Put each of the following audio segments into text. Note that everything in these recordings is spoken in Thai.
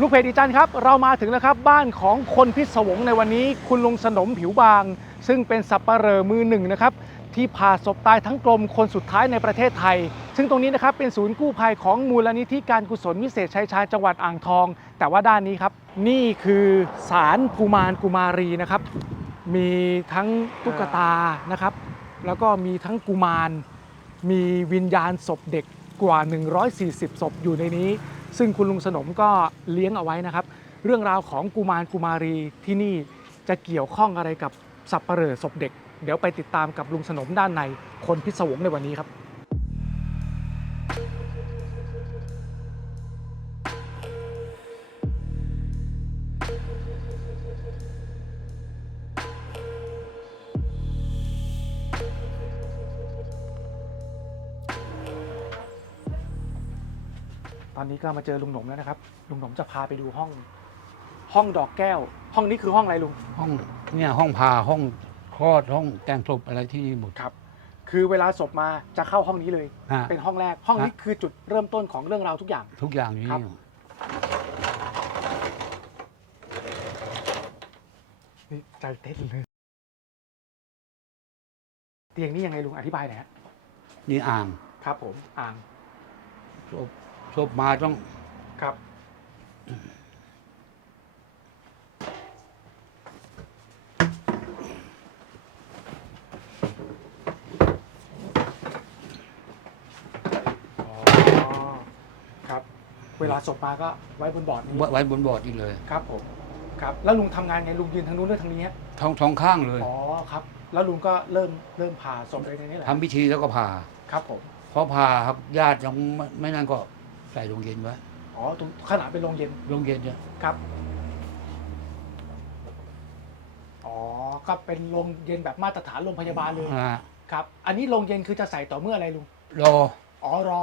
ลูกเพจดีจันครับ เรามาถึงแล้วครับบ้านของคนพิศวงในวันนี้ คุณลุงสนมผิวบาง ซึ่งเป็นสับปะเหร่อมือหนึ่งนะครับที่ผ่าศพตายทั้งกลมคนสุดท้ายในประเทศไทย ซึ่งตรงนี้นะครับเป็นศูนย์กู้ภัยของมูลนิธิการกุศลวิเศษชัยชาญจังหวัดอ่างทอง แต่ว่าด้านนี้ครับ นี่คือศาลกุมารกุมารีนะครับ มีทั้งตุ๊กตานะครับ แล้วก็มีทั้งกุมาร มีวิญญาณศพเด็กกว่า 140 ศพอยู่ในนี้ ซึ่งคุณลุงสนมก็เลี้ยงเอาไว้นะครับ เรื่องราวของกุมารกุมารีที่นี่จะเกี่ยวข้องอะไรกับสับปะเหร่อศพเด็ก เดี๋ยวไปติดตามกับลุงสนมด้านในคนพิศวงในวันนี้ครับ ตอนนี้ก็มาเจอลุงหนมแล้วนะครับ ลุงหนมจะพาไปดูห้อง ห้องดอกแก้ว ห้องนี้คือห้องอะไรลุง ห้องเนี่ยห้องผ่าห้องคลอดห้องแต่งศพอะไรที่นี่หมด ครับ คือเวลาศพมาจะเข้าห้องนี้เลย ฮะ เป็นห้องแรก ห้องนี้ฮะคือจุดเริ่มต้นของเรื่องราวทุกอย่าง ทุกอย่างอยู่ครันี่บนี่ใจเต้นเลย เตียงนี้ยังไงลุงอธิบายหน่อยฮะนี่อ่างครับผมอ่าง ศพศพมาต้องครับ อ๋อ ครับ เวลาศพมาก็ไว้บนบอร์ดนี้ ไว้บนบอร์ดนี่เลย ครับผม ครับ แล้วลุงทำงานไง ลุงยืนทางนู้นหรือทางนี้ฮะท้องท้องข้างเลยอ๋อ ครับ แล้วลุงก็เริ่มเริ่มผ่าศพเลยในนี้แหละ ทำพิธีแล้วก็ผ่าครับผม พอผ่าครับญาติยังไม่ไม่นั่นก็ ใส่โรงเย็นไว้อ๋อตรงขนาดเป็นโรงเย็นโรงเย็นเนี่ยครับ อ๋อก็เป็นโรงเย็นแบบมาตรฐานโรงพยาบาลเลยอ่าครับ อันนี้โรงเย็นคือจะใส่ต่อเมื่ออะไรลุงรออ๋อรอ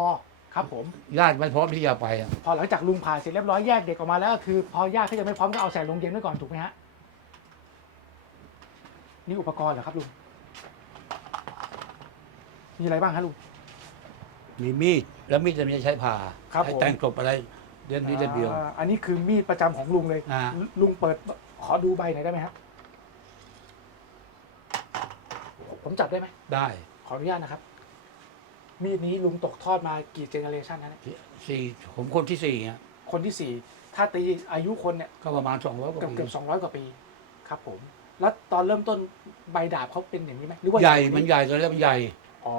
ครับผม ญาติไม่พร้อมที่จะไปอะพอหลังจากลุงผ่าเสร็จเรียบร้อยแยกเด็กออกมาแล้วก็คือ พอญาติเขายังไม่พร้อมก็เอาใส่โรงเย็นไว้ก่อนถูกไหมฮะนี่อุปกรณ์เหรอครับลุงมีอะไรบ้างครับลุง มีมีดแล้วมีดจะไม่ใช้ผ่าครับใช้ผม แต่งศพอะไรเดือนนี้เดือนเดียว อ่าอันนี้คือมีดประจำของลุงเลย อ่า ลุงเปิดขอดูใบหน่อยได้ไหมครับผมจับได้ไหม ได้ขออนุญาตนะครับ มีดนี้ลุงตกทอดมากี่เจเนอเรชันนะเนี่ยสี่ผมคนที่สี่อะคนที่สี่ถ้าตีอายุคนเนี่ยก็ประมาณสองร้อยกว่าเกือบปีเกือบสองร้อยกว่าปี ครับผม แล้วตอนเริ่มต้นใบดาบเขาเป็นอย่างนี้ไหมหรือว่าใหญ่กว่ามันใหญ่ตอนแรกมันใหญ่ อ๋อ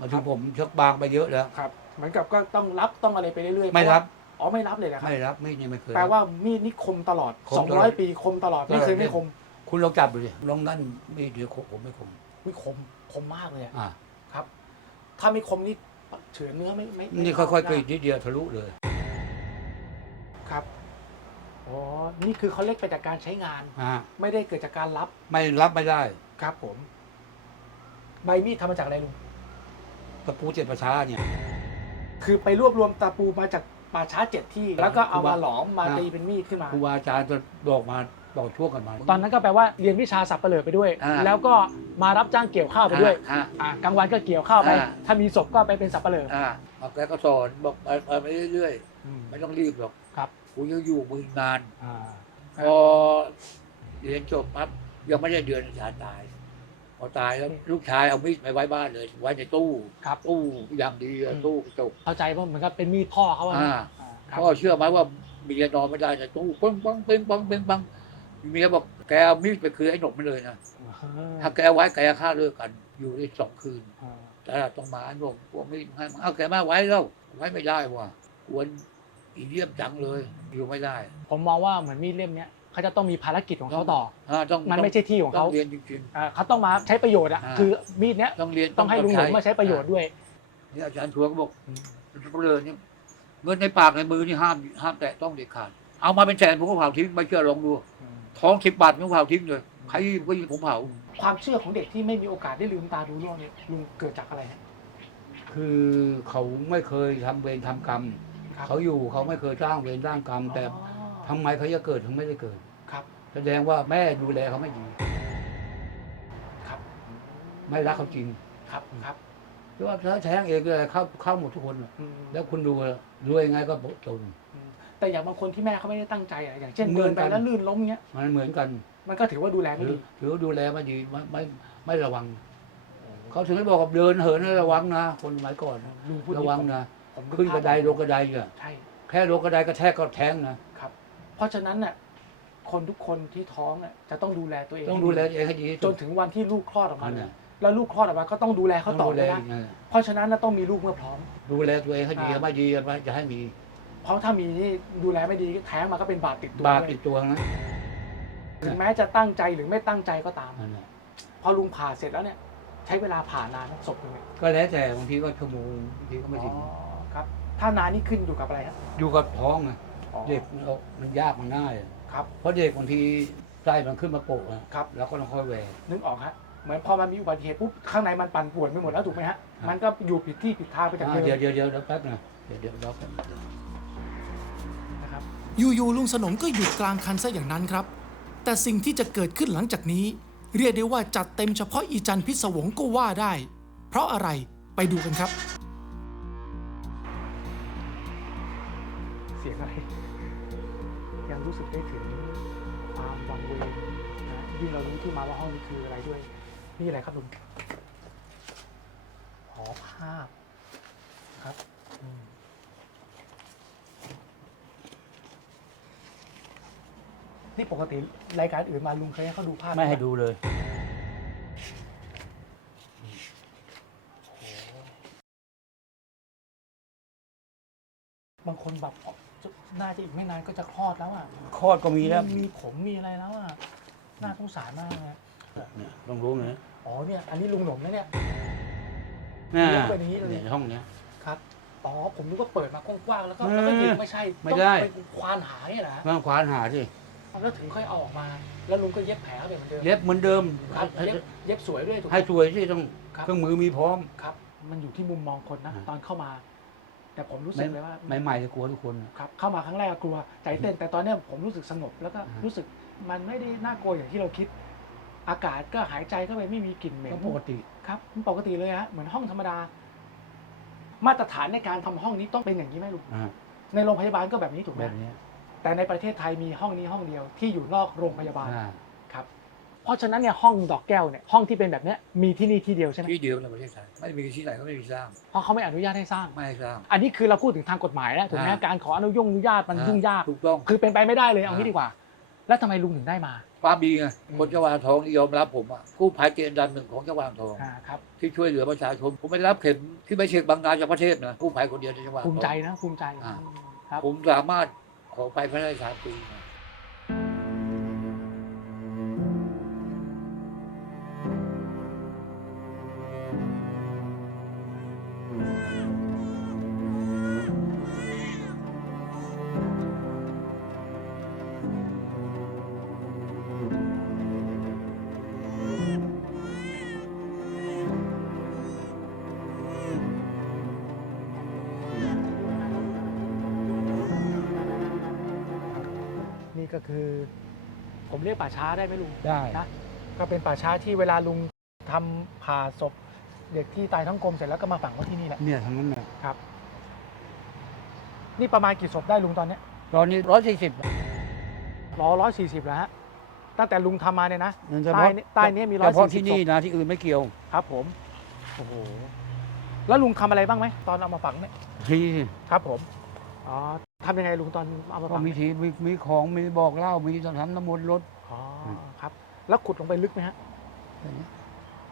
มาคถึรังบผมเชักบางไปเยอะแล้ว ครับเหมือนกับก็ต้องรับต้องอะไรไปเรื่อยๆไม่รับเพาะว่าอ๋อไม่รับเลยนะครับ ไม่รับไม่ยังไม่เคย แปลว่ามีดนี่คมตลอดคมสองตลร้ออยดปีคมตลอดไม่เคยไม่คมคุณลองจับดูดิลองนั่นมีดเดี๋ยวผมไม่คม วิคมคมมากเลยอะอ่า ครับ ถ้าไม่คมนี่เฉือนเนื้อไม่ไม่ไม่นี่ค่อยๆกรีดได้นิดเดียวทะลุเลย ครับอ๋อนี่คือเขาเล็กไปจากการใช้งาน อ่า ไม่ได้เกิดจากการรับไม่รับไม่ได้ ครับผม ใบมีดทำมาจากอะไรลุง ตะปูเจ็ดประชาเนี่ย คือไปรวบรวมตะปูมาจากป่าช้าเจ็ดที่ แล้วก็เอามาหลอมมาอ่าตีเป็นมีดขึ้นมา ครูบาอาจารย์จะบอกมาบอกช่วงกันมา ตอนนั้นก็แปลว่าเรียนวิชาสับเปลือไปด้วย อ่า แล้วก็มารับจ้างเกี่ยวข้าวไปด้วยอ่า อ่ากลางวันก็เกี่ยวข้าวไป อ่า ถ้ามีศพก็ไปเป็นสับเปลือ อ่าอ่าแกก็สอนบอกไปไปไปเรื่อยๆ ไม่ต้องรีบหรอกครับ กูยังอยู่มือนานอ่าพอเรียนจบปั๊บยังไม่ได้เดือนอาจารย์ตาย พอตายแล้วลูกชายเอามีดไปไว้บ้านเลย ไว้ในตู้ครับ ตู้อย่างดีอะอืม ตู้กระจก เข้าใจว่าเหมือนกับเป็นมีดพ่อเขาอะนะอ่า อ่าครับพ่อเชื่อไหมว่าเมียนอนไม่ได้ในตู้ปังปังเป้งปังเป้งปังเมียบอกแกเอามีดไปคืนไอ้หนกมันเลยนะถ้าแกไว้แกฆ่าเลิกกัน อยู่ได้สองคืน อ่าแต่ต้องมาไอ้หนกพวกมีดให้มันเอาแกมาไว้แล้วไว้ไม่ได้ว่ะกวนอีเลี่ยมจังเลย อยู่ไม่ได้ ผมมองว่าเหมือนมีดเล่มเนี้ย เขาจะต้องมีภารกิจของเขาต่อ อ่าต้องมันไม่ใช่ที่ของต้อเขางเรียนจริง อ่าเขาต้องมาใช้ประโยชน์อะอ่า คือมีดเนี้ยๆ ต้องเรียนต้องให้ลุงหนมมาใช้ประโยชน์ด้วย นี่อาจารย์ทัวร์ก็บอกเลยนี่เงินในปากในมือนี่ห้ามห้ามแตะต้องเด็ดขาด เอามาเป็นแสนผมก็เผาทิ้งไม่เชื่อลองดู ท้องสิบบาทผมเผาทิ้งเลยใครก็ยิงผมเผา ความเชื่อของเด็กที่ไม่มีโอกาสได้ลืมตาดูโลกเนี่ยลุงเกิดจากอะไรฮะ คือเขาไม่เคยทำเวรทำกรรม ครับ เขาอยู่เขาไม่เคยสร้างเวรสร้างกรรม แต่อ๋อ ทำไมเขาจะเกิดถึงไม่ได้เกิดครับ แสดงว่าแม่ดูแลเขาไม่ดีครับไม่รักเขาจริงครับครับเพราะว่าถ้าแท้งเองเลยเข้าเข้าหมดทุกคนน่ะอืมแล้วคุณดูรวยยังไงก็จนอืมแต่อย่างบางคนที่แม่เขาไม่ได้ตั้งใจอะอย่างเช่นเหมืเดิอนนไปกัน แล้วลื่นล้มเงี้ยมันเหมือนกันมันก็ถือว่าดูแลไม่ถือดีถือว่าดูแลไม่ดีไม่ไม่ไม่ระวัง เขาถึงได้บอกกับเดินเหินให้ระวังนะคนสมัยก่อนนะลุงพูดระวังนะผมขึ้นกระไดลงกระไดเนี่ยใช่แค่ลงกระไดกระแทกก็แท้งนะครับ เพราะฉะนั้นน่ะ คนทุกคนที่ท้องอะจะต้องดูแลตัวเองต้องให้ดูแลตัวเองให้ดีที่จสุนด ถึงวันที่ลูกคลอดออกมานั่นเลยน่ะแล้วลูกคลอดออกมาก็ต้องดูแลเขาต่อดูเลแลยนะอีกนะเพราะฉะนั้นน่ะต้องมีลูกเมื่อพร้อม ดูแลตัวเองให้ดีอ่า ไม่ดีไม่จะให้มีเพราะถ้ามีนี่ดูแลไม่ดีแท้งมาก็เป็นบาปติดตัวบาปด้วยติดตัวนะถึงแม้จะตั้งใจหรือไม่ตั้งใจก็ตาม นั่นน่ะพอลุงผ่าเสร็จแล้วเนี่ย ใช้เวลาผ่านานไหมศพหนึ่งเนี่ยก็แล้วแต่บางทีก็ชั่วโมงบางทีก็ไม่ถึง อ๋อครับ ถ้านานนี่ขึ้นอยู่กับอะไรฮะอยู่กับท้องไงอ๋อเด็กมันเอามันยากมันง่ายอะ ครับ เพราะเด็กบางทีไส้มันขึ้นมาโปะอะครับ แล้วก็ต้องค่อยแหวก นึกออกฮะเหมือนพอมันมีอุบัติเหตุปุ๊บข้างในมันปั่นป่วนไปหมดแล้วถูกไหมฮะครับ มันก็อยู่ผิดที่ผิดทางไปจากอ่าเดิมเดี๋ยวเดี๋ยวเดี๋ยวเดี๋ยวแป๊บนะเดี๋ยวเดี๋ยวรอแป๊บนึงนะครับอยู่ๆลุงสนมก็หยุดกลางคันซะอย่างนั้นครับ แต่สิ่งที่จะเกิดขึ้นหลังจากนี้ เรียกได้ว่าจัดเต็มเฉพาะอีจันทร์พิศวงก็ว่าได้ เพราะอะไรไปดูกันครับ รู้สึกได้ถึงความวังเวงนะยิ่งเรารู้ที่มาว่าห้องนี้คืออะไรด้วย นี่อะไรครับลุงหอภาพครับอืมนี่ปกติรายการอื่นมาลุงเคยให้เขาดูภาพไม่ให้ดูเลยบางคนแบบจะ น่าจะอีกไม่นานก็จะคลอดแล้วอะคลอดก็มีแล้วมีผมมีอะไรแล้วอะน่าสงสารมากเลยอะเนี่ยต้องรู้นะอ๋อเนี่ยอันนี้ลุงหลงนะเนี่ยเนี่ยเลี้ยงไปอย่างนี้เลยในห้องเนี้ยครับอ๋อผมนึกว่าเปิดมากว้างๆแล้วก็เออแล้วก็หยิบไม่ใช่ไม่ได้ต้องเป็นควานหาเนี่ยนะมาควานหาสิแล้วถึงค่อยเอาออกมา แล้วลุงก็เย็บแผลเข้าไปเหมือนเดิมเย็บเหมือนเดิมครับให้เย็บเย็บสวยด้วยถูกไหมให้สวยสิต้องครับเครื่องมือมีพร้อมครับ มันอยู่ที่มุมมองคนนะอ่าตอนเข้ามา แต่ผมรู้สึไม่กเลยว่าใหม่ๆจะกลัวทุกคนน่ะครับเข้ามาครั้งแรกกลัวใจเต้น แต่ตอนเนี้ยผมรู้สึกสงบแล้วก็อ่ารู้รู้สึกมันไม่ได้น่ากลัวอย่างที่เราคิด อากาศก็หายใจเข้าไปไม่มีกลิ่นเหม็นก็ปกติครับมันปกติเลยฮะเหมือนห้องธรรมดา มาตรฐานในการทำห้องนี้ต้องเป็นอย่างนี้ไหมลุงอ่าในโรงพยาบาลก็แบบนี้ถูกไหมแบบเนี้ยแต่ในประเทศไทยมีห้องนี้ห้องเดียวที่อยู่นอกโรงพยาบาลอ่าครับ เพราะฉะนั้นเนี่ยห้องดอกแก้วเนี่ยห้องที่เป็นแบบเนี้ยมีที่นี่ที่เดียวใช่ไหมที่เดียวในประเทศไทยไม่มีที่ไหนก็ไม่มีสร้างเพราะเขาไม่อนุญาตให้สร้าง ไม่ให้สร้าง อันนี้คือเราพูดถึงทางกฎหมายแล้วถูกไหมอ่าการขออนุญงอนุญาตมันยุ่งยากถูกต้องคือเป็นไปไม่ได้เลยเอาอ่างี้ดีกว่า แล้วทำไมลุงถึงได้มาความดีไงอืมคนจังหวัดอ่างทองนี่ยอมรับผมอะกู้ภัยเกณฑ์อันดับหนึ่งของจังหวัดอ่างทองอ่าครับที่ช่วยเหลือประชาชนผมไม่ได้รับเข็มที่ไม่เช็คบางนาจากประเทศนะกู้ภัยคนเดียวในจังหวัดภูมิใจอ่างทนะภูมิใจอ่าครับองผมสามารถขอไปภายในสามปี นะนี่ก็คือ ผมเรียกป่าช้าได้ไหมลุงได้ นะก็เป็นป่าช้าที่เวลาลุงทำผ่าศพเด็กที่ตายทั้งกลมเสร็จแล้วก็มาฝังไว้ที่นี่แหละเนี่ยทั้งนั้นน่ะครับ นี่ประมาณกี่ศพได้ลุงตอนเนี้ยตอนนี้ร้อยสี่สิบร้อยร้อยสี่สิบแล้วฮะตั้งแต่ลุงทำมาเนี่ยนะเฉใต้พาะเนี่ยใต้เนี่ยมีเฉพาะ140ที่นี่นะที่อื่นไม่เกี่ยวครับ ผมโอ้โหแล้วลุงทำอะไรบ้างไหมตอนเอามาฝังเนี่ย ทีครับผมอ๋อ ทำยังไงลุงตอนเอามาก็ฝังมีทีมีมีของมีบอกเล่ามีทำน้ำมนต์รถอ๋ออืมครับ แล้วขุดลงไปลึกไหมฮะ อะไรเงี้ย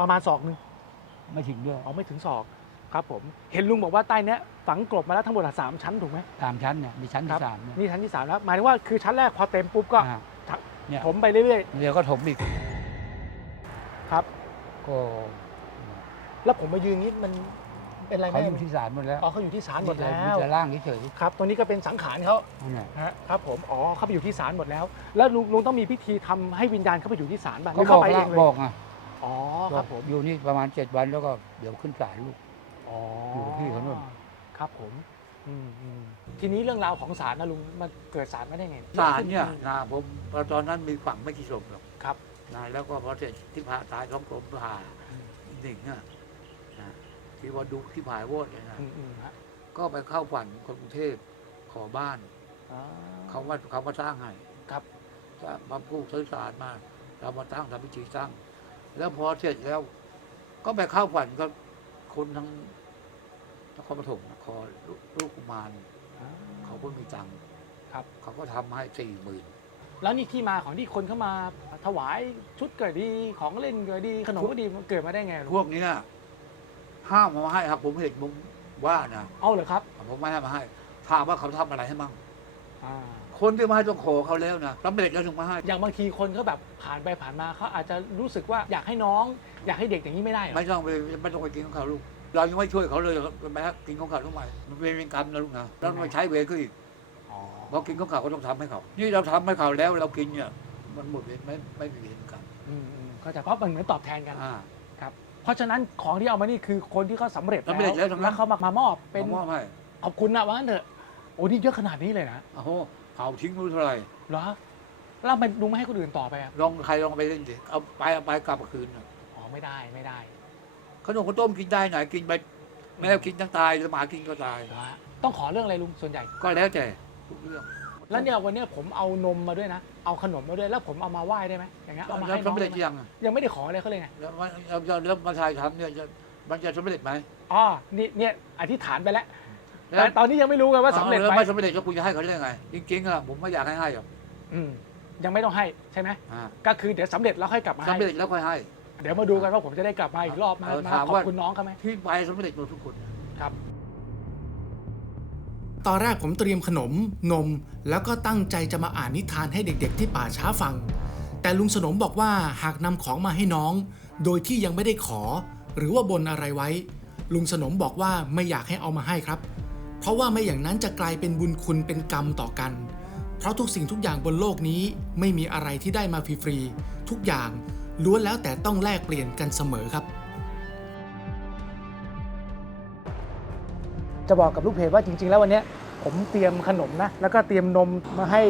ประมาณศอกหนึ่งไม่ถึงด้วยอ๋อไม่ถึงศอกครับผมเห็นลุงบอกว่าใต้เนี้ยฝังกลบมาแล้วทั้งหมดอะสามชั้นถูกไหม สามชั้นเนี่ยมีชั้นครัที่บ สามเนี่ยนี่ชั้นที่สามแล้วหมายถึงว่าคือชั้นแรกพอเต็มปุ๊บก็อ่าเนี่ยถมไปเรื่อยเดี๋ยวก็ถมอีกๆครับ ก็ แล้วผมมายืนนี้มัน เป็นอะไรไหมเขาอยู่ที่ศาลหมดแล้วอ๋อเขาอยู่ที่ศาลหมดแล้มีวแต่ร่างเฉยครับตรงนี้ก็เป็นสังขารเขาๆนั่นแหละฮะครับผมอ๋อเขาไปอยู่ที่ศาลหมดแล้ว แล้วลุงลุงต้องมีพิธีทำให้วิญญาณเขาไปอยู่ที่ศาลบ้างหก็รือบอกเข้าไปเอละงเลยบอกอะอ๋อคครัรับบผมอยู่นี่ประมาณเจ็ดวันแล้วก็เดี๋ยวขึ้นศาลลูก อ๋ออยู่กับพี่เขานู่น ครับผมอืมอืมทีนี้เรื่องราวของศาลนะลุงมันเกิดศาลมาได้ไงศาลเนี่ยนะผมตอนนั้นมีฝังไม่กี่ศพหรอกครับ นะแล้วก็พอเสร็จที่ผ่าตายท้องกลมผ่าหนึ่งอะนะ ที่ว่าดูที่ผายโวดเนี่ยนะอืมอืมฮะก็ไปเข้าฝันคนกรุงเทพขอบ้านออ๋อเขาว่าเขามาสร้างให้ครับสร้างมาปลูกซื้อสารมา เรามาตั้งทำพิธีสร้างแล้วพอเสร็จแล้ว ก็ไปเข้าฝันก็คนทั้งนครปฐมนครลูกลูกกุมารอ๋อเขาก็มีตังค์ครับ เขาก็ทำให้สี่หมื่นแล้วนี่ที่มาของที่คนเข้ามาถวายชุดเกิดดีของเล่นเกิดดีขนมก็ดีมันเกิดมาได้ไงลุพงวกเนี้ย ห้ามมาให้ครับ ผมเห็นผมว่านะเอาเหรอครับผมไม่ให้มาให้ถามว่าเขาทำอะไรให้มั่งอ่าคนที่มาให้ต้องขอเขาแล้วนะสำเร็จแล้วถึงมาให้ อย่างบางทีคนเขาแบบผ่านไปผ่านมาเขาอาจจะรู้สึกว่าอยากให้น้อง อยากให้เด็กอย่างนี้ไม่ได้เหรอไม่ต้องไปไม่ต้องไปกินของเขาลูก เรายังไม่ช่วยเขาเลยไปกินของเขาทำไมมันเป็นเวรกรรมนะลูกนะแล้วมาใช้เวรก็อีกอ๋อพอกินของเขาก็ต้องทำให้เขา นี่เราทำให้เขาแล้วเรากินเนี่ยมันหมดเวรไม่ไม่มีเวรกรรมอืมอืมเข้าใจเพราะมันเหมือนตอบแทนกัน อ่า เพราะฉะนั้นของที่เอามานี่คือคนที่เขาสำเร็จสำเร็จแล้วทั้งนั้น แล้วเขามามามอบเป็นผมมอบให้ขอบคุณนะว่างั้นเถอะโอ้นี่เยอะขนาดนี้เลยนะโอ้โหเผาทิ้งไม่รู้เท่าไหร่เหรอแล้วมันลุงไม่ให้คนอื่นต่อไปอะลองใครลองไปเล่นดิเอาไปเอาไปกลับมาคืนน่ะอ๋อไม่ได้ไม่ได้ขนมข้าวต้มกินได้ไหนกินไปแมวกินทั้งตายหมากินก็ตาย เหรอฮะต้องขอเรื่องอะไรลุงส่วนใหญ่ก็แล้วแต่ทุกเรื่อง แล้วเนี่ยวันเนี้ยผมเอานมมาด้วยนะ เอาขนมมาด้วยแล้วผมเอามาไหว้ได้ไหมอย่างเงี้ยเอามาแล้วให้น้องสำเร็จได้ไหมยังอะยังไม่ได้ขออะไรเขาเลยไงแล้วมันแล้วแล้วแล้วมาทายทำเนี่ยจะมันจะสำเร็จไหมอ๋อนี่เนี่ยอธิษฐานไปแล้วแล้วแต่ตอนนี้ยังไม่รู้ไงว่าสำเร็จแล้วไหมไม่สำเร็จแล้วคุณจะให้เขาได้ไง จริงๆอะผมไม่อยากให้ให้หรอกอืมยังไม่ต้องให้ใช่ไหมอ่าก็คือเดี๋ยวสำเร็จแล้วค่อยกลับมาให้สำเร็จแล้วค่อยให้ เดี๋ยวมาดูกันว่าผมจะได้กลับมาอีกรอบมาเออมาถามขอบว่าคุณน้องเขาไหมที่ไปสำเร็จหมดทุกคน ครับ ตอนแรกผมเตรียมขนม นม แล้วก็ตั้งใจจะมาอ่านนิทานให้เด็กๆ ที่ป่าช้าฟัง แต่ลุงสนมบอกว่าหากนำของมาให้น้อง โดยที่ยังไม่ได้ขอ หรือว่าบนอะไรไว้ ลุงสนมบอกว่าไม่อยากให้เอามาให้ครับ เพราะว่าไม่อย่างนั้นจะกลายเป็นบุญคุณเป็นกรรมต่อกัน เพราะทุกสิ่งทุกอย่างบนโลกนี้ไม่มีอะไรที่ได้มาฟรีๆทุกอย่างล้วนแล้วแต่ต้องแลกเปลี่ยนกันเสมอครับ จะบอกกับลูกเพจว่าจริง ๆ แล้ววันนี้ผมเตรียมขนมนะแล้วก็เตรียมนมมาให้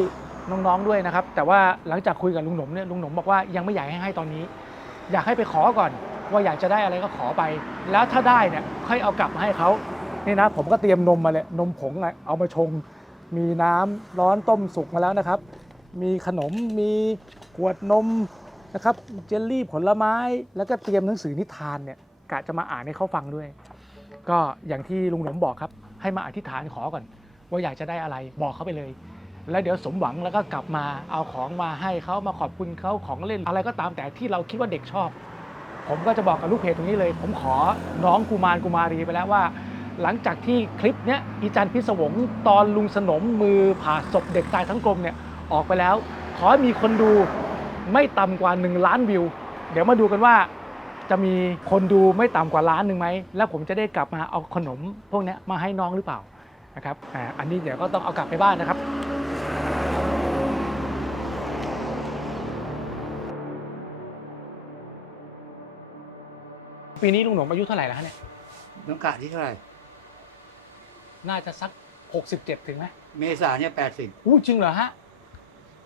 น้องๆด้วยนะครับ แต่ว่าหลังจากคุยกับลุงหนมเนี่ยลุงหนมบอกว่ายังไม่อยากให้ให้ตอนนี้ อยากให้ไปขอก่อน ว่าอยากจะได้อะไรก็ขอไป แล้วถ้าได้เนี่ยค่อยเอากลับมาให้เขานี่นะผมก็เตรียมนมมาเลยนมผงอะเอามาชง มีน้ำร้อนต้มสุกมาแล้วนะครับ มีขนมมีขวดนมนะครับเจลลี่ผลไม้ แล้วก็เตรียมหนังสือนิทานเนี่ยกะจะมาอ่านให้เขาฟังด้วย ก็อย่างที่ลุงหนมบอกครับ ให้มาอธิษฐานขอก่อน ว่าอยากจะได้อะไรบอกเขาไปเลย แล้วเดี๋ยวสมหวังแล้วก็กลับมาเอาของมาให้เขามาขอบคุณเขาของเล่นอะไรก็ตามแต่ที่เราคิดว่าเด็กชอบ ผมก็จะบอกกับลูกเพจตรงนี้เลย ผมขอน้องกุมารกุมารีไปแล้วว่า หลังจากที่คลิปเนี้ยอีจันพิศวงตอนลุงสนมมือผ่าศพเด็กตายทั้งกลมเนี่ยออกไปแล้ว ขอให้มีคนดูไม่ต่ำกว่า 1 ล้านวิว เดี๋ยวมาดูกันว่า จะมีคนดูไม่ต่ำกว่าล้านหนึ่งไหม แล้วผมจะได้กลับมาเอาขนมพวกเนี้ยมาให้น้องหรือเปล่านะครับอ่าอันนี้เดี๋ยวก็ต้องเอากลับไปบ้านนะครับ ปีนี้ลุงหนมอายุเท่าไหร่แล้วฮะเนี่ยน้ำกาดที่เท่าไหร่ น่าจะสัก 67 ถึงไหมเมษาเนี่ยแปดสิบอู้จริงเหรอฮะ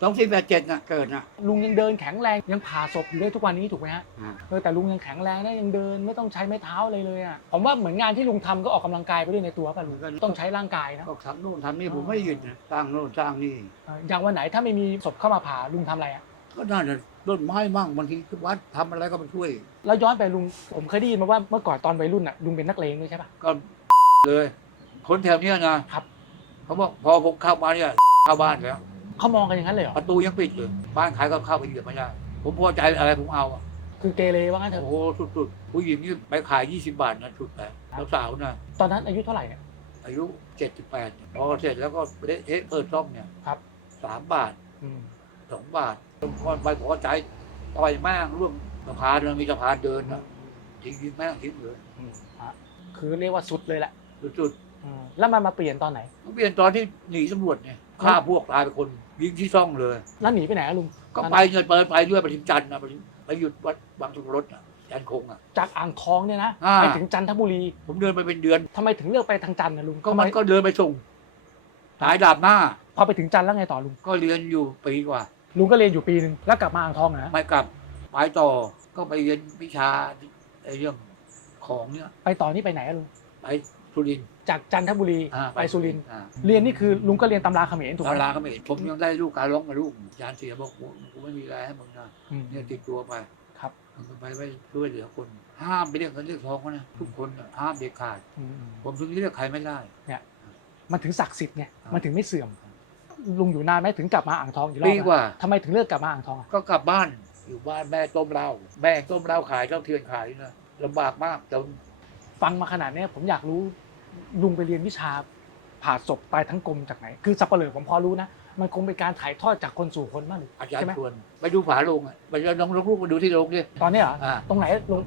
สองสี่แปดเจ็ดน่ะเกิดน่ะลุงยังเดินแข็งแรงยังผ่าศพอยู่ได้ทุกวันนี้ถูกไหมฮะอ่าเออแต่ลุงยังแข็งแรงได้ยังเดินไม่ต้องใช้ไม้เท้าเลยเลยอะผมว่าเหมือนงานที่ลุงทำก็ออกกำลังกายไปด้วยในตัวป่ะลุงต้องใช้ร่างกายนะก็ทำนู่นทำนี่ผมไม่หยุดนะสร้างโน่นสร้างนี่ เอออย่างวันไหนถ้าไม่มีศพเข้ามาผ่าลุงทำอะไรอะก็น่าจะต้นไม้มั่งบางทีวัดทำอะไรก็มาช่วย แล้วย้อนไปลุงผมเคยได้ยินมาว่าเมื่อก่อนตอนวัยรุ่นอะลุงเป็นนักเลงด้วยใช่ป่ะ ก็เลย คนแถวเนี้ยนะครับ เขาบอกพอผมเข้ามาเนี่ยเข้าบ้านแล้ว เขามองกันอย่างนั้นเลยเหรอประตูยังปิดเลยบ้านขายก็เข้าไปเหยียบไม่ได้ ผมพอใจอะไรผมเอาอะคือเกเรว่างั้นเถโอ้อะโหสุดๆผู้หญิงนี่ไปขาย 20 บาทนะชุดแต่แล้วสาวนะตอนนั้นอายุเท่าไหร่เนี่ย อายุ 78พอเสร็จแล้วก็เละเทะเปิดซ่องเนี่ยครับ สามบาทอืมสองบาทตรงคนไปพอใจต่อยแม่งร่วมสะพานมันมีสะพานเดินนะทิ้งทิ้งแม่งทิ้งเลยอืมฮะคือเรียกว่าสุดเลยแหละสุดอืมแล้วมันมาเปลี่ยนตอนไหนๆมันเปลี่ยนตอนที่หนีตำรวจเนี่ยฆ่าพวกตายไปคน ยิงที่ซ่องเลย แล้วหนีไปไหนอะลุงก็ไปเงินเปิดไปด้วยไปถึงจันทร์นะไปถึงไปหยุดวัดบางสุรสอะจันทร์คงอะ จากอ่างทองเนี่ยนะอ่า ไปถึงจันทบุรีผมเดินไปเป็นเดือนทำไมถึงเลือกไปทางจันทร์นะลุงก็ทำไมันก็เดินไปส่งสายดาบหน้า พอไปถึงจันทร์แล้วไงต่อลุงก็เรียนอยู่ปีกว่า ลุงก็เรียนอยู่ปีหนึ่งแล้วกลับมาอ่างทองเหรอฮะไม่กลับไปต่อก็ไปเรียนวิชาไอ้เรื่องของเนี่ย ไปต่อนี่ไปไหนอะลุงไปสุรินทร์ จากจันทบุรีอ่าไปสุรินทร์อ่าเรียนนี่คือลุงก็เรียนตำราเขมรถูกไหมตำราก็ไม่เห็นผมยังได้ลูกการร้องมาลูกยานเสียบอกกูกูไม่มีอะไรให้มึงนะอืม เนี่ยติดตัวไปครับมึงไปไว้ช่วยเหลือคน ห้ามไปเรียกเงินเรียกทองเขานะทุกคนน่ะห้ามเด็ดขาด อืม ผมถึงเรียกใครไม่ได้ มันถึงศักดิ์สิทธิ์ไง ครับมันถึงไม่เสื่อมลุงอยู่นานไหมถึงกลับมาอ่างทองอีกรอบปีกว่า ทำไมถึงเลือกกลับมาอ่างทองอะก็กลับบ้านอยู่บ้านแม่ต้มเหล้าแม่ต้มเหล้าขายเจ้าเทียนขายนะลำบากมากแต่ฟังมาขนาดเนี้ยผมอยากรู้ ลุงไปเรียนวิชาผ่าศพตายทั้งกลมจากไหน คือสับเปลือผมพอรู้นะ มันคงเป็นการถ่ายทอดจากคนสู่คนมากหรืออาจารใช่ย์ไหมชวนไปดูฝาโลงอะไปเอาน้องลูกมาดูที่โรงดิตอนนี้เหรอ อ่า ตรงไหนลุง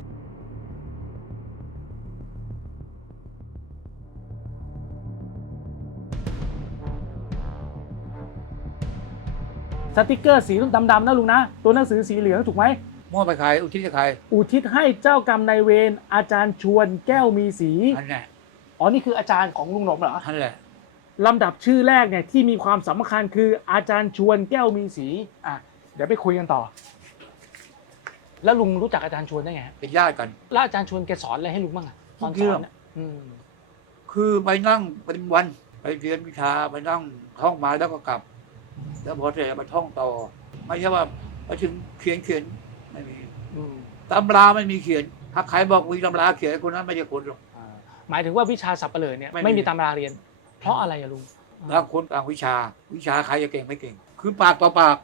สติกเกอร์สีดำๆนะลุงนะ ตัวหนังสือสีเหลืองถูกไหม มอบไปขายอุทิศให้ใครอุทิศให้เจ้ากรรมนายเวรอาจารย์ชวนแก้วมีสี อันแน่ อ๋อนี่คืออาจารย์ของลุงหนมเหรออันแหละลำดับชื่อแรกเนี่ยที่มีความสำคัญคืออาจารย์ชวนแก้วมีสีอะเดี๋ยวไปคุยกันต่อ แล้วลุงรู้จักอาจารย์ชวนได้ไงฮะเป็นญาติกัน แล้วอาจารย์ชวนแกสอนอะไรให้ลุงบ้างอะตอนทุกสเรื่ออนงเนี่ยอืมคือไปนั่งเป็นวัน ไปเรียนวิชาไปนั่งท่องมาแล้วก็กลับ แล้วพอเสร็จมาท่องต่อ ไม่ใช่ว่าไปถึงเขียนเขียนไม่มีอืมตำราไม่มีเขียน ถ้าใครบอกมีตำราเขียนคนนั้นไม่ใช่คนหรอกอ่า หมายถึงว่าวิชาสับเปลือเนี่ยไม่มีไม่มีตำราเรียน เพราะอะไรอะลุงแล้วคนต่างวิชาวิชาใครจะเก่งไม่เก่ง คือปากต่อปาก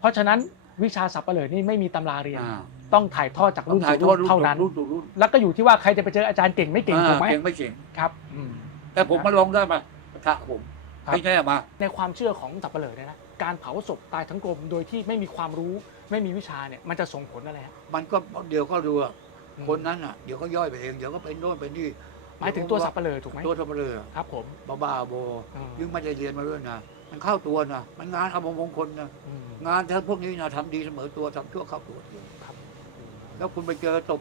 เพราะฉะนั้นวิชาสับเปลือนี่ไม่มีตำราเรียนอ่าต้องถ่ายทอดจากต้อรุ่งนถ่ายสู่ทอดรุ่นรุ่นเท่านั้นรุ่นสู่รุ่นแล้วก็อยู่ที่ว่าใครจะไปเจออาจารย์เก่งไม่เก่งถูกไหมอ่าเก่งไม่เก่งครับอืมแต่ผมมาลองได้มาปะทะผมครับไม่แน่มา ในความเชื่อของสับเปลือเนี่ยนะการเผาศพตายทั้งกลมโดยที่ไม่มีความรู้ไม่มีวิชาเนี่ยมันจะส่งผลอะไรฮะมันก็เดี๋ยวก็ดูอะอืมคนนั้นอะเดี๋ยวก็ย่อยไปเองเดี๋ยวก็เป็นโน่นเป็นนี่ หมายถึงตัวสับเปลือถูกไหมตัวสับปะเลอครับผมบ้าบ้าๆบออืมยิ่งไม่ได้เรียนมาด้วยนะมันเข้าตัวนะมันงานเอามงคลนะอืมงานถ้าพวกนี้นะทำดีเสมอตัวทำชั่วเข้าตัวเดียวครับ แล้วคุณไปเจอศพ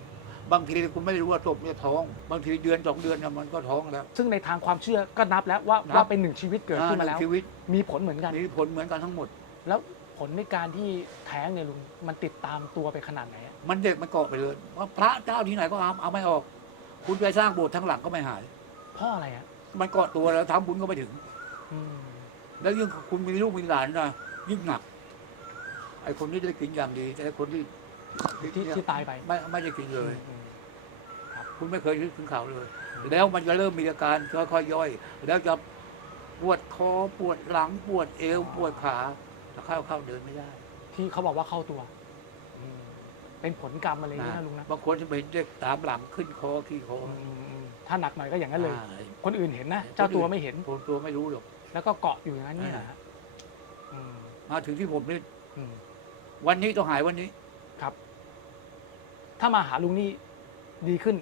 บางทีคุณไม่รู้ว่าศพเนี่ยท้อง บางทีเดือนสองเดือนนะมันก็ท้องแล้ว ซึ่งในทางความเชื่อก็นับแล้วว่านับว่าเป็นหนึ่งชีวิตเกิดขึ้นมาอ่แล้วชีวิตมีผลเหมือนกันมีผลเหมือนกันทั้งหมด แล้วผลในการที่แท้งเนี่ยลุงมันติดตามตัวไปขนาดไหนอะมันเด็กมันเกาะไปเลยว่าพระเจ้าที่ไหนก็เอาเอาไม่ออก คุณไปสร้างโบสถ์ทั้งหลังก็ไม่หายเพราะอะไรอะมันเกาะตัวแล้วทำบุญก็ไม่ถึง อืมแล้วยิ่งคุณมีลูกมีหลานนะยิ่งหนัก ไอ้คนที่ได้กินอย่างดี แต่ไอ้คนที่ที่ที่ตายไปไม่ไม่ได้กินเลย อืมคุณไม่เคยรู้ถึงข่าวเลย แล้วมันจะเริ่มมีอาการค่อยๆย่อย แล้วจะปวดคอปวดหลังปวดเอวปวดขาแล้วเข้าเข้าเดินไม่ได้ ที่เขาบอกว่าเข้าตัวอืม เป็นผลกรรมอะไรอย่างนี้นะนะลุงนะบางคนจะเป็นเด็กตามหลังขึ้นคอขี้คออืมอืมอืมถ้าหนักหน่อยก็อย่างนั้นเลย อ่าคนอื่นเห็นนะเจ้าตัวไม่เห็น คนตัวไม่รู้หรอก แล้วก็เกาะอยู่อย่างนั้นเนี่ยอ่านะฮะอืมมาถึงที่ผมนี่อืมวันนี้ต้องหายวันนี้ ครับ ถ้ามาหาลุงนี่ดีขึ้น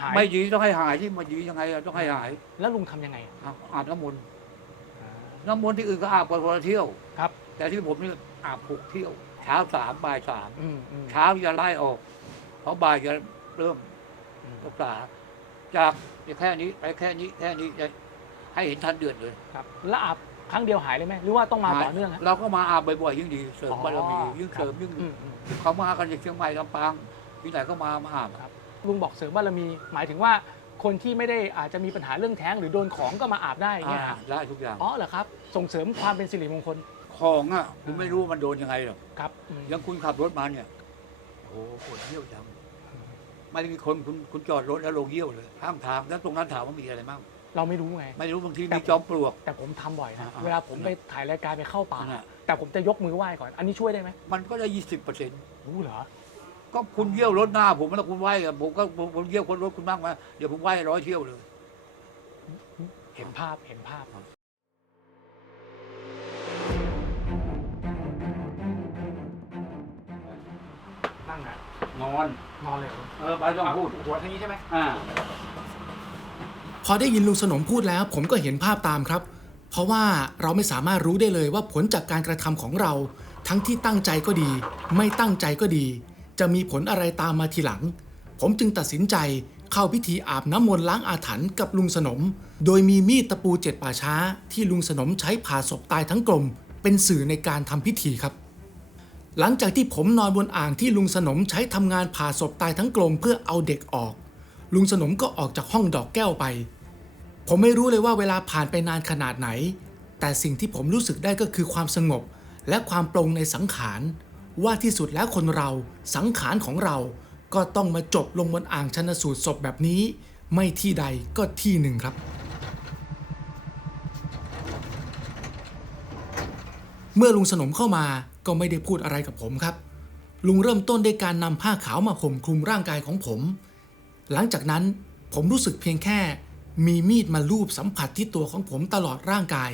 หายไม่ดีต้องให้หายที่มาดียังไงอะต้องให้หายแล้วลุงทำยังไงอะอาบอาบน้ำมนต์อ่าน้ำมนต์ที่อื่นก็อาบกันคนละเที่ยว ครับ แต่ที่ผมนี่อาบหกเที่ยวเช้าสามบ่ายสามอืมอืม เช้าจะไล่ออก เพราะบ่ายจะเริ่มอืม รักษาจากแค่นี้ไปแค่นี้แค่นี้จะให้เห็นทันเดือนเลยครับแล้วอาบครั้งเดียวหายเลยไหมหรือว่าต้องมาต่อเนื่องฮะ เราก็มาอาบบ่อยๆยิ่งดีเสริมอ๋อบารมียิ่งครับ เสริมยิ่งอืมอืมเขามากันจากเชียงใหม่ลำปางที่ไหนก็มามาอาบลุงบอกเสริมบารมี หมายถึงว่าคนที่ไม่ได้อาจจะมีปัญหาเรื่องแท้งหรือโดนของก็มาอาบได้อย่างเงี้ยอ่าฮะได้ทุกอย่าง อ๋อเหรอครับ ส่งเสริมความเป็นสิริมงคล ของอะคุณไม่รู้ว่ามันโดนยังไงหรอกครับอืมอยังคุณขับรถมาเนี่ยโอ้โหปวดเยี่ยวจังไม่ได้มีคนคุณคุณจอดรถแล้วลงเยี่ยวเลยข้างทางแล้วตรงนั้นถามว่ามีอะไรบ้างเราไม่รู้ไง ไม่รู้บางทีแต่ มีจอมปลวก แต่ผมทำบ่อยนะ อ่าเวลาผมไปถ่ายรายการไปเข้าป่านั่นน่ะแต่ผมจะยกมือไหว้ก่อน อันนี้ช่วยได้ไหมมันก็ได้ยี่สิบเปอร์เซ็นต์รู้เหรอ ก็คุณเยี่ยวรถหน้า ผมแล้วคุณไหวกับผมก็ผมผมเยี่ยวคนรถคุณบ้างมาเดี๋ยวผมไหวร้อยเที่ยวเลย เห็นภาพเห็นภาพ นอน นอนเลยเหรอเออไปต้องพูด หัวทางนี้ใช่ไหมอ่า พอได้ยินลุงสนมพูดแล้ว ผมก็เห็นภาพตามครับ เพราะว่าเราไม่สามารถรู้ได้เลยว่าผลจากการกระทำของเรา ทั้งที่ตั้งใจก็ดี ไม่ตั้งใจก็ดี จะมีผลอะไรตามมาทีหลัง ผมจึงตัดสินใจเข้าพิธีอาบน้ำมนต์ล้างอาถรรพ์กับลุงสนม โดยมีมีดตะปูเจ็ดป่าช้า ที่ลุงสนมใช้ผ่าศพตายทั้งกลม เป็นสื่อในการทำพิธีครับ หลังจากที่ผมนอนบนอ่างที่ลุงสนมใช้ทำงานผ่าศพตายทั้งกลมเพื่อเอาเด็กออก ลุงสนมก็ออกจากห้องดอกแก้วไป ผมไม่รู้เลยว่าเวลาผ่านไปนานขนาดไหน แต่สิ่งที่ผมรู้สึกได้ก็คือความสงบ และความปรงในสังขาร ว่าที่สุดแล้วคนเราสังขารของเรา ก็ต้องมาจบลงบนอ่างชันสูตรศพแบบนี้ ไม่ที่ใดก็ที่หนึ่งครับเมื่อลุงสนมเข้ามา ก็ไม่ได้พูดอะไรกับผมครับ ลุงเริ่มต้นด้วยการนำผ้าขาวมาห่มคลุมร่างกายของผม หลังจากนั้นผมรู้สึกเพียงแค่ มีมีดมาลูบสัมผัสที่ตัวของผมตลอดร่างกาย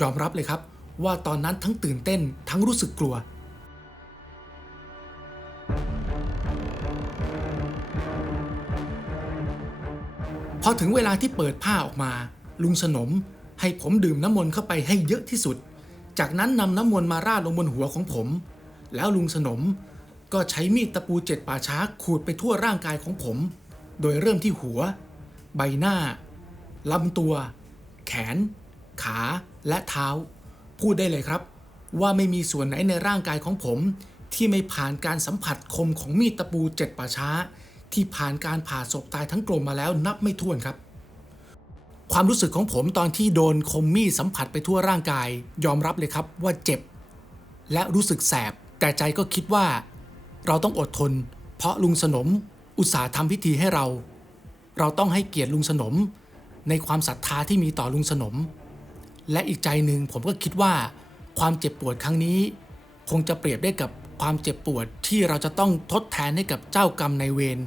ยอมรับเลยครับ ว่าตอนนั้นทั้งตื่นเต้นทั้งรู้สึกกลัวพอถึงเวลาที่เปิดผ้าออกมา ลุงสนมให้ผมดื่มน้ำมนต์เข้าไปให้เยอะที่สุด จากนั้นนำน้ำมนต์มาราดลงบนหัวของผม แล้วลุงสนมก็ใช้มีดตะปูเจ็ดป่าช้าขูดไปทั่วร่างกายของผม โดยเริ่มที่หัว ใบหน้าลำตัว แขน ขาและเท้า พูดได้เลยครับ ว่าไม่มีส่วนไหนในร่างกายของผม ที่ไม่ผ่านการสัมผัสคมของมีดตะปูเจ็ดป่าช้า ที่ผ่านการผ่าศพตายทั้งกลมมาแล้วนับไม่ถ้วนครับ ความรู้สึกของผมตอนที่โดนคมมีดสัมผัสไปทั่วร่างกาย ยอมรับเลยครับว่าเจ็บ และรู้สึกแสบ แต่ใจก็คิดว่า เราต้องอดทน เพราะลุงสนม อุตส่าห์ทำพิธีให้เรา เราต้องให้เกียรติลุงสนม ในความศรัทธาที่มีต่อลุงสนม และอีกใจหนึ่งผมก็คิดว่า ความเจ็บปวดครั้งนี้ คงจะเปรียบได้กับความเจ็บปวดที่เราจะต้องทดแทนให้กับเจ้ากรรมในายเวร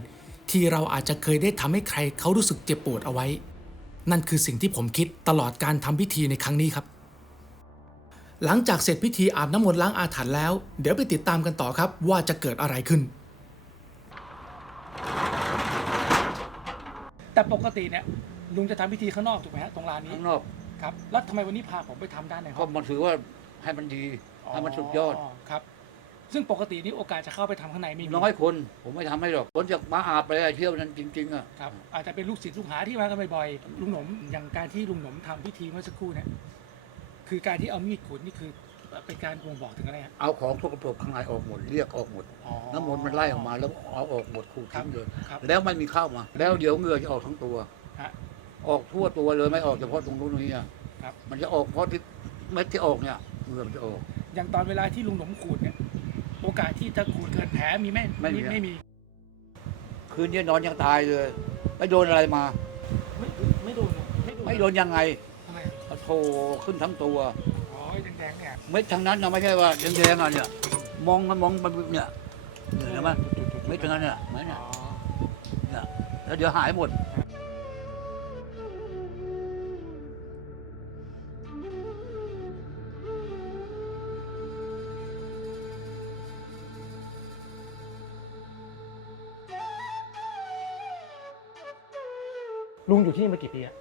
ที่เราอาจจะเคยได้ทำให้ใครเขารู้สึกเจ็บปวดเอาไว้ นั่นคือสิ่งที่ผมคิดตลอดการทำพิธีในครั้งนี้ครับ หลังจากเสร็จพิธีอาบน้ำมนต์ล้างอาถรรพ์แล้ว เดี๋ยวไปติดตามกันต่อครับว่าจะเกิดอะไรขึ้น แต่ปกติเนี่ยลุงจะทำพิธีข้างนอกถูกไหมฮะตรงลานนี้ข้างนอกครับแล้วทำไมวันนี้พาผมไปทำด้านในห้ก็องมันถือว่าให้มันดีให้มันสุดยอดครับ ซึ่งปกตินี่โอกาสจะเข้าไปทำข้างในไม่มีน้อยคน ผมไม่ทำให้หรอกคนจากมาอาบไปเที่ยวนั้นจริง ๆอะครับอาจจะเป็นลูกศิษย์ลูกหาที่มากันบ่อยๆลุงหนมอย่างการที่ลุงหนมทำพิธีเมื่อสักครู่เนี่ยคือการที่เอามีดขูดนี่คือเป็นการบ่งบอกถึงอะไรฮะเอาของทุกระบบข้างในออกหมดเรียกออกหมด อ๋อ น้ำมนต์มันไล่ออกมาแล้วเอาออกหมดขูดทิ้งเลย ครับแล้วไม่มีเข้ามา แล้วเดี๋ยวเหงื่อจะออกทั้งตัว ฮะออกทั่วตัวเลยไม่ออกเฉพาะตรงนู้นตรงนี้อะครับ มันจะออกเพราะที่เม็ดที่ออกเนี่ยเหงื่อมันจะออก อย่างตอนเวลาที่ลุงหนมขูดเนี่ย โอกาสที่จะขูดเกิดแผลมีไหมไม่มี ไม่มีคืนนี้นอนยังตายเลยไม่โดนอะไรมา ไม่ไม่โดนไม่โดนไม่โดนยังไงทำไมโถขึ้นทั้งตัว อ๋อแดงๆเนี่ยเม็ดทั้งนั้นนะไม่ใช่ว่าแดงๆอะเนี่ย มองมันมองมันเนี่ยเห็นไหมเม็ดทั้งนั้นเนี่ยเห็นไหมเนี่ยอ๋อ เนี่ยแล้วเดี๋ยวหายหมด ลุงอยู่ที่นี่มากี่ปีอะ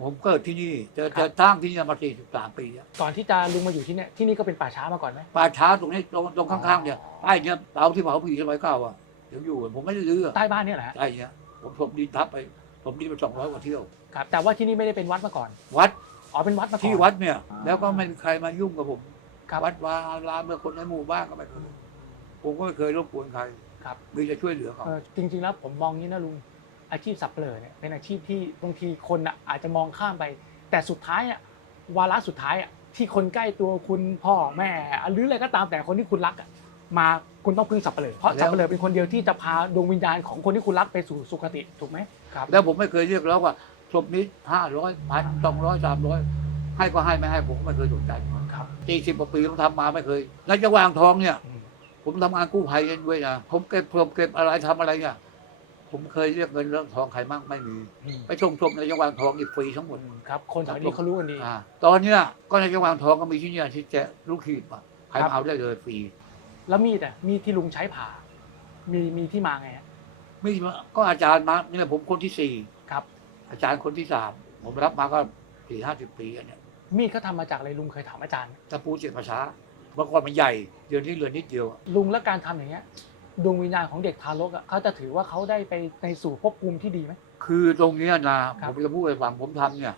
ผมเกิดที่นี่จะครัจะบตั้งที่นี่มาสี่สิบสามปีอะก่อนที่จะลุงมาอยู่ที่เนี่ยที่นี่ก็เป็นป่าช้ามาก่อนไหมป่าช้าตรงนี้ตรงตรงข้างๆเนี่ยใต้เนี่ยเตาที่เผาผีสมัยเก่าอะเดี๋ยวอยู่ผมไม่ได้ลื้ออะใต้บ้านเนี่ยแหละใต้เนี่ยผมถมดินทับไป ผมดินไปสองร้อยกว่าเที่ยว ครับ แต่ว่าที่นี่ไม่ได้เป็นวัดมาก่อน วัดอ๋อเป็นวัดมาก่อน ที่วัดเนี่ยแล้วก็ไม่มีใครมายุ่งกับผมครับ วัดวาอารามเมื่อคนในหมู่บ้านก็ไม่เคยผมก็ไม่เคยรบกวนใครครับ มีจะช่วยเหลือเขา เออจริงๆแล้วผมมองนี้นะลุง อาชีพสับเปลือเนี่ยเป็นอาชีพที่บางทีคนอะอาจจะมองข้ามไป แต่สุดท้ายอะวาระสุดท้ายอะที่คนใกล้ตัวคุณพ่อแม่หรืออะไรก็ตามแต่คนที่คุณรักอะมาคุณต้องพึ่งสับเปลือเพราะสับเปลือเป็นคนเดียวที่จะพาดวงวิญญาณของคนที่คุณรักไปสู่สุคติถูกไหมครับ แล้วผมไม่เคยเรียกร้องว่าศพนี้ห้าร้อยพันสองร้อยสามร้อยให้ก็ให้ไม่ให้ผมก็ไม่เคยสนใจครับสี่สิบกว่าปีผมทำมาไม่เคย แล้วจะวางทองเนี่ยอืมผมทำงานกู้ภัยกันด้วยนะผมเก็บผมเก็บอะไรทำอะไรเนี่ย ผมเคยเรียกเงินเรื่องทองใครมั่งไม่มี อืมไปชมชมในจังหวัดทองอีกฟรีทั้งหมด ครับ คนแถวนี้เขารู้กันดี อ่าตอนเนี้ยก็ในจังหวัดทองก็มีที่เนี่ยที่แจกลูกขีดอะใครครับ มาเอาได้เลยฟรีแล้วมีดอะมีดที่ลุงใช้ผ่า มีมีที่มาไงฮะ ไม่มาก็อาจารย์มาเนี่ยผมคนที่สี่ครับ อาจารย์คนที่สามผมรับมาก็สี่ห้าสิบปีอะเนี่ยมีดเขาทำมาจากอะไรลุงเคยถามอาจารย์ไหมตะปูเจ็ดภาษาเมื่อก่อนมันใหญ่เดี๋ยวนี้เหลือนิดเดียวอะลุงและการทำอย่างเงี้ย ดวงวิญญาณของเด็กทารกอะเขาจะถือว่าเขาได้ไปในสู่ภพภูมิที่ดีไหม คือตรงเนี้ยนะครัผบ มจะพูดให้ฟังผมทำเนี่ย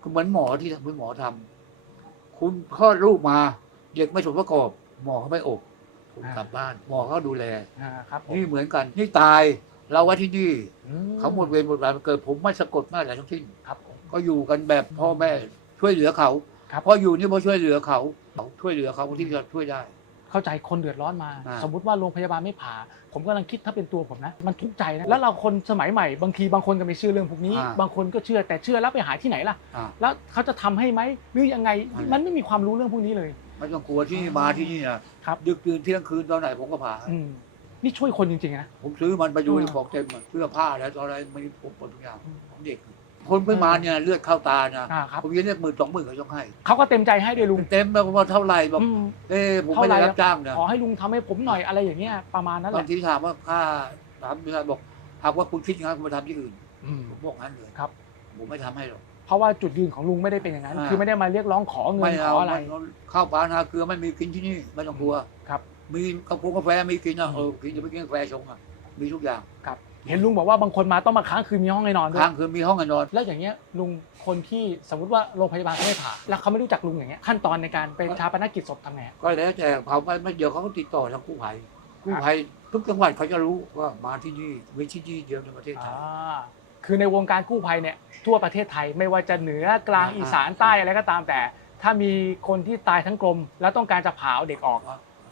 คือเหมือนหมอที่คุณหมอทำคุณคลอดลูกมา เด็กไม่สมประกอบ หมอเขาไม่อบผมกลับบ้าน หมอเขาดูแล อ่าครับผมนี่เหมือนกัน นี่ตาย เราไว้ที่นี่อืเขาหมดเวรหมดวันเกิด ผมไม่สะกดไม่อะไรทั้งสิ้น ครับผม ก็อยู่กันแบบพ่อแม่ช่วยเหลือเขาครับพออยู่นี่พอช่วยเหลือเขาเขาช่วยเหลือเขาที่จะช่วยได้ เข้าใจคนเดือดร้อนมา อ่า สมมุติว่าโรงพยาบาลไม่ผ่า ผมกำลังคิดถ้าเป็นตัวผมนะ มันทุกข์ใจนะแล้วเราคนสมัยใหม่บางทีบางคนก็ไม่เชื่อเรื่องพวกนี้บางคนก็เชื่อแต่เชื่อแล้วไปหาที่ไหนล่ะ อ่าแล้วเขาจะทำให้ไหมหรือยังไงอ่ามัมันไม่มีความรู้เรื่องพวกนี้เลย ไม่ต้องกลัวที่มาที่นี่นะครับ ดึกดื่นเที่ยงคืนตอนไหนผมก็ผ่าอืมนี่ช่วยคนจริงๆนะ ผมซื้อมันไปดูอ่า ของเต็มอะเสื้อผ้าแล้วตอนอะไรไม่ผมหมดทุกอย่างอืมของเด็ก คนเพิ่งมาเนี่ยเลือดเข้าตานะอ่าครับ ผมยังเรียกหมื่นสองหมื่นเขาต้องให้ เขาก็เต็มใจให้ด้วยลุงเต็มแล้วว่าเท่าไหร่บอกอืมเอ้ผมไม่ได้รับจ้างนะขอให้ลุงทำให้ผมหน่อยอะไรอย่างเงี้ยประมาณนั้นแหบางละทีถามว่าค่าถามเดือนบอกหากว่าคุณคิดอย่างนั้นคุณมาทำที่อื่นอืม ผมบอกงั้นเลยครับ ผมไม่ทำให้หรอก เพราะว่าจุดยืนของลุงไม่ได้เป็นอย่างนั้น อ่า คือไม่ได้มาเรียกร้องขอเงิไม่นขเอาออะไรไม่เอาข้าวปลานาเกลือไม่มีกินที่นี่ไม่ต้องกลัวครับมีกาแฟกาแฟมีกินนะเออกินจะไปกินกาแฟชงอะมีทุกอย่างครับ เห็นลุงบอกว่าบางคนมาต้องมาค้างคืนมีห้องให้นอนด้วยค้างคืนมีห้องให้นอน แล้วอย่างเงี้ยลุงคนที่สมมติว่าโรงพยาบาลเขาไม่ผ่าแล้วเขาไม่รู้จักลุงอย่างเงี้ยขั้นตอนในการเป็นชาปนกิจศพทำไงฮะก็แล้วแต่เขาไปไม่เดี๋ยวเขาก็ติดต่อทางกู้ภัยกู้ภัยทุกจังหวัดเขาจะรู้ว่ามาที่นี่มีที่นี่เดียวในประเทศไทยอ่าคือในวงการกู้ภัยเนี่ยทั่วประเทศไทยไม่ว่าจะเหนือกลางอ่าอีสานใต้อะไรก็ตามแต่ ถ้ามีคนที่ตายทั้งกลม แล้วต้องการจะผ่าเอาเด็กออก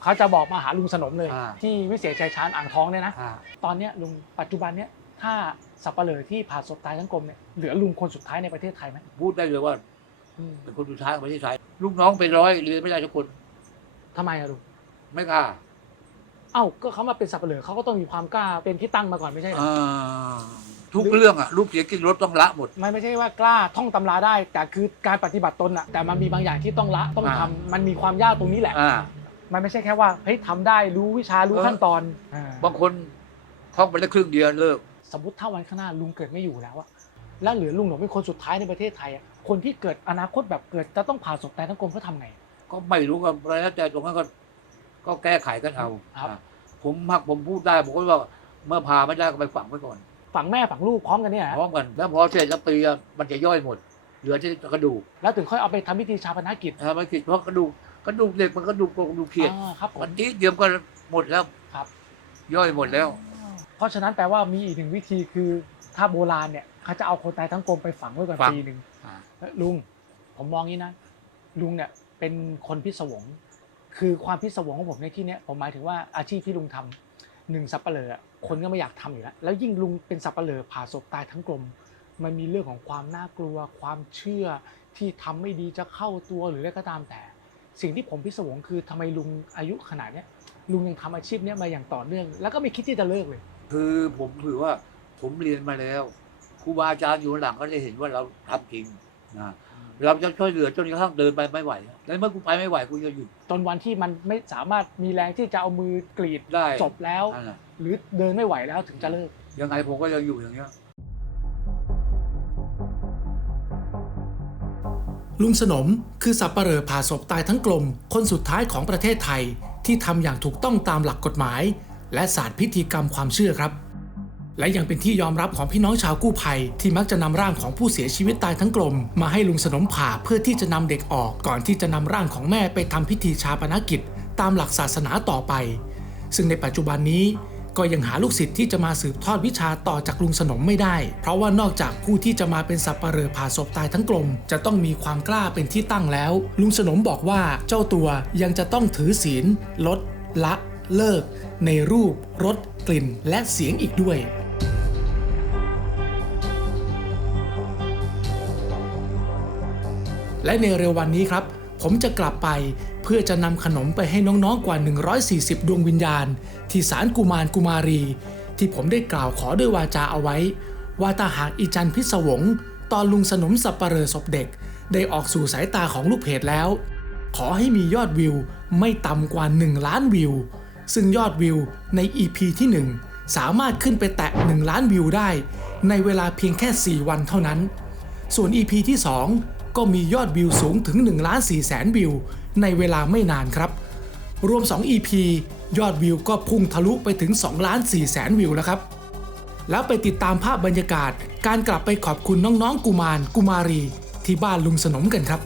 เขาจะบอกมาหาลุงสนมเลย อ่า ที่วิเศษชัยชาญอ่างทองเนี่ยนะ อ่าตอนเนี้ยลุงปัจจุบันเนี้ยถ้าสับปะเหร่อที่ผ่าศพตายทั้งกลมเนี่ยเหลือลุงคนสุดท้ายในประเทศไทยไหมพูดได้เลยว่าอืมเป็นคนสุดท้ายของประเทศไทยลูกน้องเป็นร้อยเรียนไม่ได้ทุกคนทำไมอะลุงไม่กล้าเอ้าก็เขามาเป็นสับปะเหร่อเขาก็ต้องมีความกล้าเป็นที่ตั้งมาก่อนไม่ใช่เหรออ่าทุกเรื่องอะลูกเสียกินรถต้องละหมด มันไม่ใช่ว่ากล้าท่องตำราได้ แต่คือการปฏิบัติตนอะแต่มันมีบางอย่างที่ต้องละต้องทำอ่ามันมีความยากตรงนี้แหละ อ่า มันไม่ใช่แค่ว่าเฮ้ยทำได้รู้วิชารู้เออขั้นตอนอ่าบางคนท่องไปได้ครึ่งเดียวเลิกสมมติถ้าวันข้างหน้าลุงเกิดไม่อยู่แล้วอะแล้วเหลือลุงหลงเป็นคนสุดท้ายในประเทศไทยอะคนที่เกิดอนาคตแบบเกิดจะต้องผ่าศพตายทั้งกลมเขาทำไง ก็ไม่รู้กันแล้วแต่ตรงนั้นก็ก็แก้ไขกันเอาครับอ่าผมมักผมพูดได้ผมก็ว่าเมื่อพาไม่ได้ก็ไปฝังไว้ก่อน ฝั่งแม่ฝั่งลูกพร้อมกันเนี่ยฮะพร้อมกันแล้วพอเสร็จแล้วปีอะมันจะย่อยหมด เหลือที่กระดูกแล้วถึงค่อยเอาไปทำพิธีชาปนกิจถ้าไม่คิดเพราะกระดูก กระดูกเด็กมันกระดูกกระดูกเขียดอ่าครับผมวันนี้เดียวก็หมดแล้วครับ ย่อยหมดแล้ว เพราะฉะนั้นแปลว่ามีอีกหนึ่งวิธีคือถ้าโบราณเนี่ยเขาจะเอาคนตายทั้งกลมไปฝังไว้ก่อนฝัง ปีหนึ่งอ่าเอ้ยลุง ผมมองงี้นะลุงเนี่ยเป็นคนพิศวง คือความพิศวงของผมในที่เนี้ยผมหมายถึงว่าอาชีพที่ลุงทำหนึ่งสับปะเลออะคนก็ไม่อยากทำอยู่แล้วแล้วยิ่งลุงเป็นสับปะเลอผ่าศพตายทั้งกลม มันมีเรื่องของความน่ากลัว ความเชื่อที่ทำไม่ดีจะเข้าตัวหรืออะไรก็ตามแต่ สิ่งที่ผมพิศวงคือทำไมลุงอายุขนาดเนี้ยลุงยังทำอาชีพเนี้ยมาอย่างต่อเนื่อง แล้วก็ไม่คิดที่จะเลิกเลย คือผมถือว่าผมเรียนมาแล้วครูบาอาจารย์อยู่ข้างหลังก็ได้เห็นว่าเราทำจริงนะเราจะช่วยเหลือจนกระทั่งเดินไปไม่ไหวแล้วเมื่อกูไปไม่ไหวกูจะหยุดจนวันที่มันไม่สามารถมีแรงที่จะเอามือกรีดได้จบแล้ว นั่นแหละหรือเดินไม่ไหวแล้วถึงจะเลิก ยังไงผมก็ยังอยู่อย่างเงี้ย ลุงสนมคือสับปะเหร่อผ่าศพตายทั้งกลม คนสุดท้ายของประเทศไทย ที่ทำอย่างถูกต้องตามหลักกฎหมาย และศาสตร์พิธีกรรมความเชื่อครับ และยังเป็นที่ยอมรับของพี่น้องชาวกู้ภัย ที่มักจะนำร่างของผู้เสียชีวิตตายทั้งกลม มาให้ลุงสนมผ่าเพื่อที่จะนำเด็กออกก่อนที่จะนำร่างของแม่ไปทำพิธีชาปนกิจ ตามหลักศาสนาต่อไป ซึ่งในปัจจุบันนี้ ก็ยังหาลูกศิษย์ที่จะมาสืบทอดวิชาต่อจากลุงสนมไม่ได้ เพราะว่านอกจากผู้ที่จะมาเป็นสับปะเหร่อผ่าศพตายทั้งกลม จะต้องมีความกล้าเป็นที่ตั้งแล้ว ลุงสนมบอกว่าเจ้าตัวยังจะต้องถือศีล ลด ละ เลิก ในรูปรสกลิ่น และเสียงอีกด้วยและในเร็ววันนี้ครับ ผมจะกลับไป พื่อจะนำขนมไปให้น้องๆกว่า 140 ดวงวิญญาณ ที่ศาลกุมารกุมารี ที่ผมได้กล่าวขอด้วยวาจาเอาไว้ ว่าถ้าหากอีจันพิศวง ตอนลุงสนมสับปะเรอศพเด็ก ได้ออกสู่สายตาของลูกเพจแล้ว ขอให้มียอดวิวไม่ต่ำกว่า 1 ล้านวิว ซึ่งยอดวิวใน EP ที่ 1 สามารถขึ้นไปแตะ 1 ล้านวิวได้ ในเวลาเพียงแค่ 4 วันเท่านั้น ส่วน EP ที่ 2 ก็มียอดวิวสูงถึง1ล้าน4แสนวิว ในเวลาไม่นานครับ รวม 2 EP ยอดวิวก็พุ่งทะลุไปถึง2ล้าน4แสนวิวแล้วครับ แล้วไปติดตามภาพบรรยากาศ การกลับไปขอบคุณน้องๆกุมารกุมารี ที่บ้านลุงสนมกันครับ